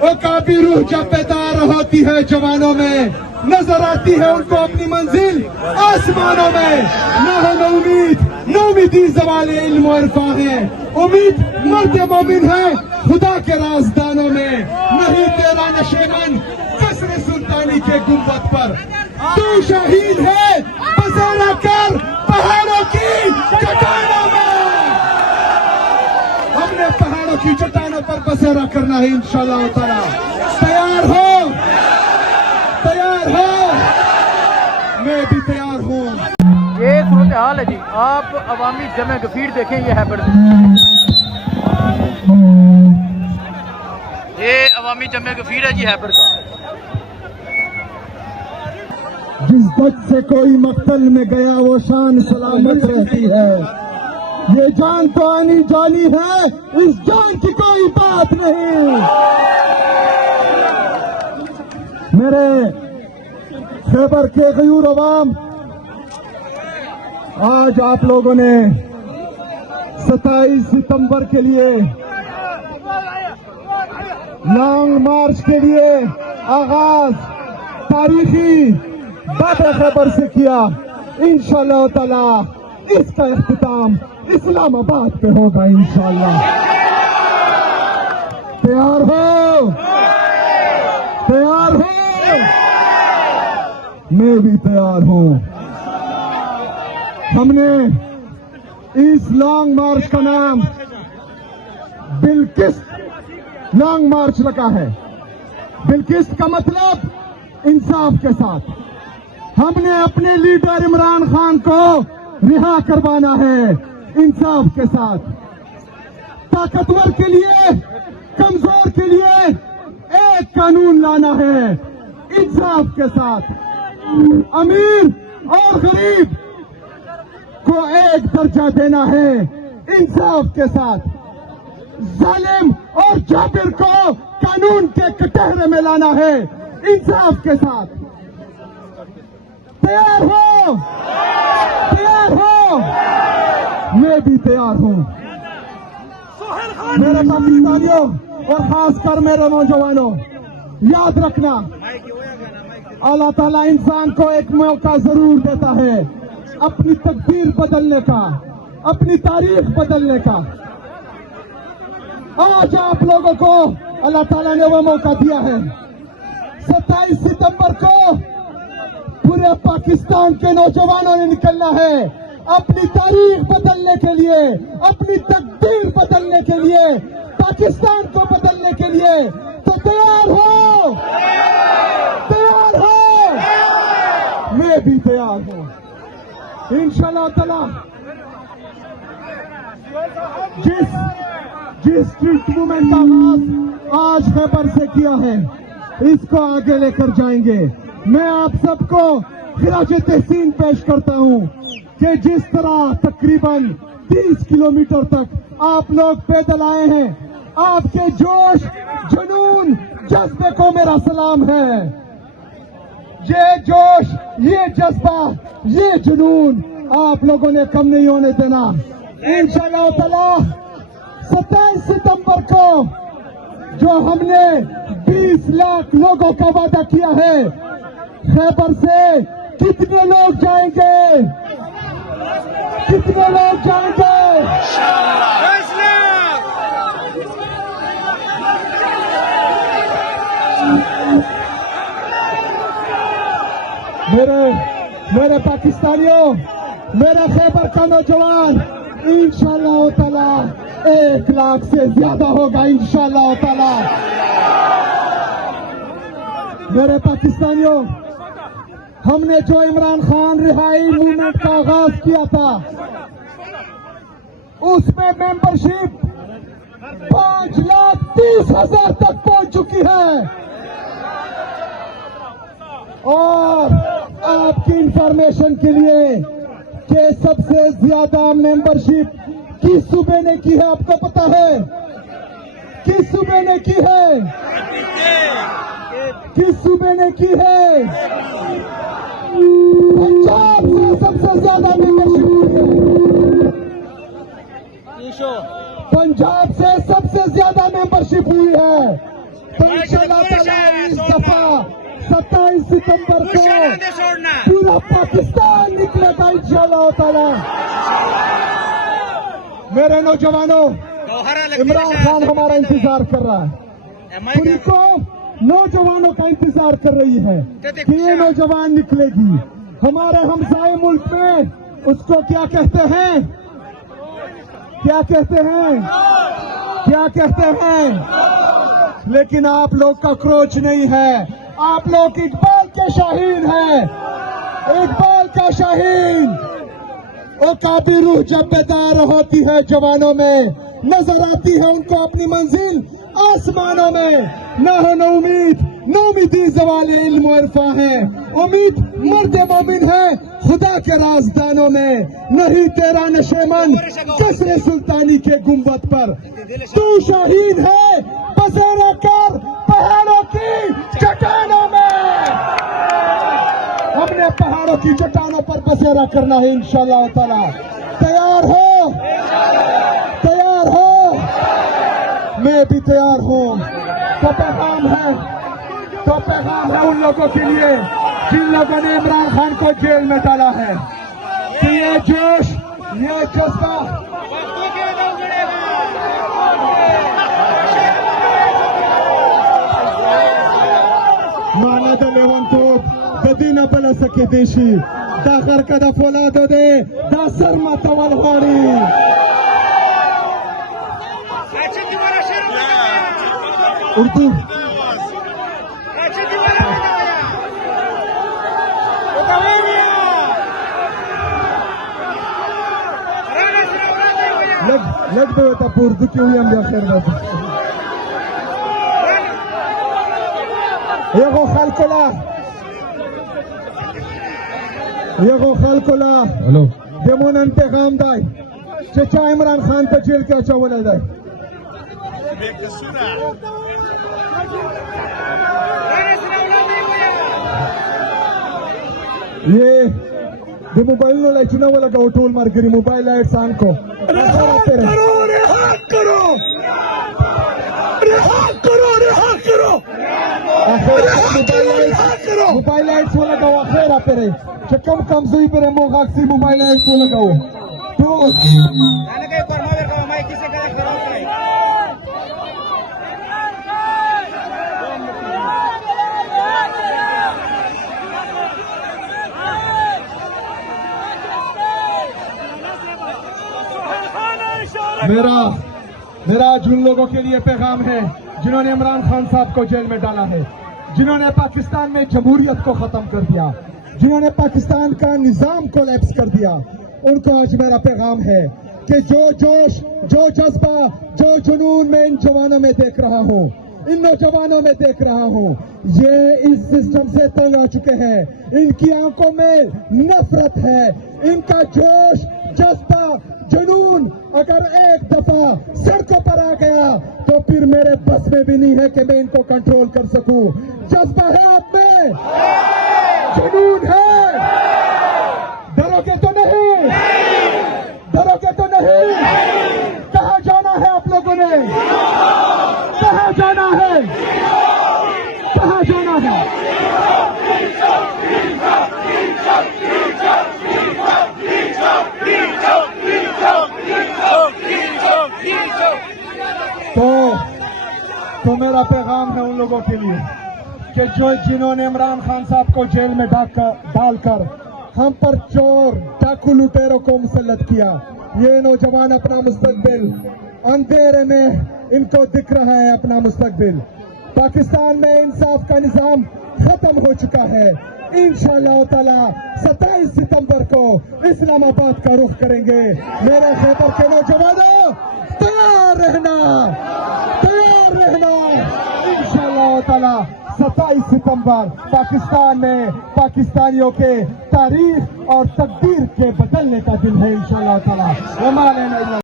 وہ کافی روح جب بیدار ہوتی ہے جوانوں میں، نظر آتی ہے ان کو اپنی منزل آسمانوں میں۔ نہ ہے نہ امید، نہ امیدی زوال علم و عرفاں ہے، امید مرد مومن ہے خدا کے رازدانوں میں۔ نہیں تیرا نشیمن قصر سلطانی کے گنبد پر، تو شہید ہے بسیرا کر پہاڑوں کی چٹانوں میں۔ ہم نے پہاڑوں کی چٹانوں پر بسیرا کرنا ہے انشاءاللہ تعالی۔ تیار ہو؟ تیار ہو؟ میں بھی تیار ہوں۔ یہ صورتحال ہے جی، آپ عوامی جمع گفیر دیکھیں، یہ ہیبر یہ عوامی جمع گفیر ہے جی ہیبر کا۔ جس گج سے کوئی مقتل میں گیا وہ شان سلامت رہتی ہے، یہ جان تو آنی جانی ہے، اس جان کی کوئی بات نہیں۔ میرے خیبر کے غیور عوام، آج آپ لوگوں نے 27 ستمبر کے لیے لانگ مارچ کے لیے آغاز تاریخی باب خیبر سے کیا۔ انشاءاللہ تعالی اس کا اختتام اسلام آباد پہ ہوگا انشاءاللہ۔ تیار ہو؟ تیار ہو؟ میں بھی تیار ہوں۔ ہم نے اس لانگ مارچ کا نام بالقسط لانگ مارچ رکھا ہے۔ بالقسط کا مطلب انصاف کے ساتھ۔ ہم نے اپنے لیڈر عمران خان کو رہا کروانا ہے انصاف کے ساتھ۔ طاقتور کے لیے، کمزور کے لیے ایک قانون لانا ہے انصاف کے ساتھ۔ امیر اور غریب کو ایک درجہ دینا ہے انصاف کے ساتھ۔ ظالم اور جابر کو قانون کے کٹہرے میں لانا ہے انصاف کے ساتھ۔ تیار ہو؟ تیار ہو؟ میں بھی تیار ہوں۔ میرے پاکستانیوں اور خاص کر میرے نوجوانوں، یاد رکھنا اللہ تعالیٰ انسان کو ایک موقع ضرور دیتا ہے اپنی تقدیر بدلنے کا، اپنی تاریخ بدلنے کا۔ آج آپ لوگوں کو اللہ تعالیٰ نے وہ موقع دیا ہے۔ 27 ستمبر کو پورے پاکستان کے نوجوانوں نے نکلنا ہے اپنی تاریخ بدلنے کے لیے، اپنی تقدیر بدلنے کے لیے، پاکستان کو بدلنے کے لیے۔ تو تیار ہو؟ تیار ہو؟ میں بھی تیار ہوں انشاءاللہ تعالی۔ جس اسٹریٹ موومنٹ کا آغاز آج خیبر سے کیا ہے، اس کو آگے لے کر جائیں گے۔ میں آپ سب کو خراج تحسین پیش کرتا ہوں کہ جس طرح تقریباً 30 کلومیٹر تک آپ لوگ پیدل آئے ہیں، آپ کے جوش، جنون، جذبے کو میرا سلام ہے۔ یہ جوش، یہ جذبہ، یہ جنون آپ لوگوں نے کم نہیں ہونے دینا انشاءاللہ تعالی۔ 27 ستمبر کو جو ہم نے 20 لاکھ لوگوں کا وعدہ کیا ہے، خیبر سے کتنے لوگ جائیں گے؟ کتنے لوگ جائیں گے؟ میرے پاکستانیوں، میرے خیبر کا نوجوان، انشاءاللہ تعالی 1 لاکھ سے زیادہ ہوگا انشاءاللہ تعالی۔ میرے پاکستانیوں، ہم نے جو عمران خان رہائی موومنٹ کا آغاز کیا تھا، اس میں ممبرشپ 5,30,000 تک پہنچ چکی ہے۔ اور آپ کی انفارمیشن کے لیے کہ سب سے زیادہ ممبرشپ کس صوبے نے کی ہے، آپ کو پتا ہے؟ کس صوبے نے کی ہے؟ کس صوبے نے کی ہے؟ پنجاب سے سب سے زیادہ ممبرشپ کی ہے۔ پنجاب سے سب سے زیادہ ممبرشپ ہوئی ہے۔ تو انشاءاللہ تعالیٰ اس دفعہ 27 ستمبر کو پورا پاکستان نکلے گا انشاءاللہ تعالیٰ. میرے نوجوانوں، عمران خان ہمارا انتظار کر رہا ہے. پوری قوم نوجوانوں کا انتظار کر رہی ہے کہ یہ نوجوان نکلے گی. ہمارے ہمسائے ملک میں اس کو کیا کہتے ہیں؟ کیا کہتے ہیں؟ کیا کہتے ہیں؟ لیکن آپ لوگ کا کروچ نہیں ہے. آپ لوگ اقبال کے شاہین ہیں. اقبال کا شاہین. وہ کافی روح جب بیدار ہوتی ہے جوانوں میں، نظر آتی ہے ان کو اپنی منزل آسمانوں میں. نہ ہو نہ امید، نہ امیدی زوال علم و عرفاں ہے. امید مرد مومن ہے خدا کے رازدانوں میں. نہیں تیرا نشیمن کسر سلطانی کے گنبد پر. تو شاہین ہے بسیرا کر پہاڑوں کی چٹانوں میں. ہم نے پہاڑوں کی چٹانوں پر بسیرا کرنا ہے انشاءاللہ تعالی. تیار ہو؟ تیار ہو؟ میں بھی تیار ہوں. تو پیغام ہے ان لوگوں کے لیے جن لوگوں نے عمران خان کو جیل میں ڈالا ہے کہ یہ جوش، یہ جذبہ مانا دا لیوانتوب دا دینا بلا سکی دیشی دا غرکا دا فولادو دے دا سرمت والغاری. اردو لگ دو تا اردو کی ہوئی ہم یا خیر بات. یگو خلقلا دیمون انتقام دائی چچا عمران خان تا جیل کے چاولے دائی. یہ دی موبائل نو لے چنا والا کا اٹھول مار گری موبائل لائٹ سان کو رہا کرو موبائل لائٹس والا کا آخر آتے رہے چکم کمزوری پر موقع سی موبائل لائٹس والا کا تو میرا جن لوگوں کے لیے پیغام ہے جنہوں نے عمران خان صاحب کو جیل میں ڈالا ہے، جنہوں نے پاکستان میں جمہوریت کو ختم کر دیا، جنہوں نے پاکستان کا نظام کو لیپس کر دیا، ان کو آج میرا پیغام ہے کہ جو جوش، جو جذبہ، جو جنون میں ان جوانوں میں دیکھ رہا ہوں، ان نوجوانوں میں دیکھ رہا ہوں، یہ اس سسٹم سے تنگ آ چکے ہیں. ان کی آنکھوں میں نفرت ہے. ان کا جوش، جذبہ، جنون اگر ایک دفعہ سڑکوں پر آ گیا تو پھر میرے بس میں بھی نہیں ہے کہ میں ان کو کنٹرول کر سکوں. جذبہ ہے آپ میں، جنون ہے. ڈرو گے تو نہیں؟ ڈرو گے تو نہیں؟ کہاں جانا ہے آپ لوگوں نے؟ کہاں جانا ہے؟ کہاں جانا ہے؟ تو میرا پیغام ہے ان لوگوں کے لیے کہ جنہوں نے عمران خان صاحب کو جیل میں ڈال کر ہم پر چور، ڈاکو، لٹیروں کو مسلط کیا، یہ نوجوان اپنا مستقبل اندھیرے میں ان کو دکھ رہا ہے اپنا مستقبل. پاکستان میں انصاف کا نظام ختم ہو چکا ہے. انشاءاللہ تعالی 27 ستمبر کو اسلام آباد کا رخ کریں گے. میرے خیبر کے نوجوانوں تیار رہنا، تیار رہنا. انشاءاللہ تعالی 27 ستمبر پاکستان میں پاکستانیوں کے تاریخ اور تقدیر کے بدلنے کا دن ہے انشاءاللہ تعالی.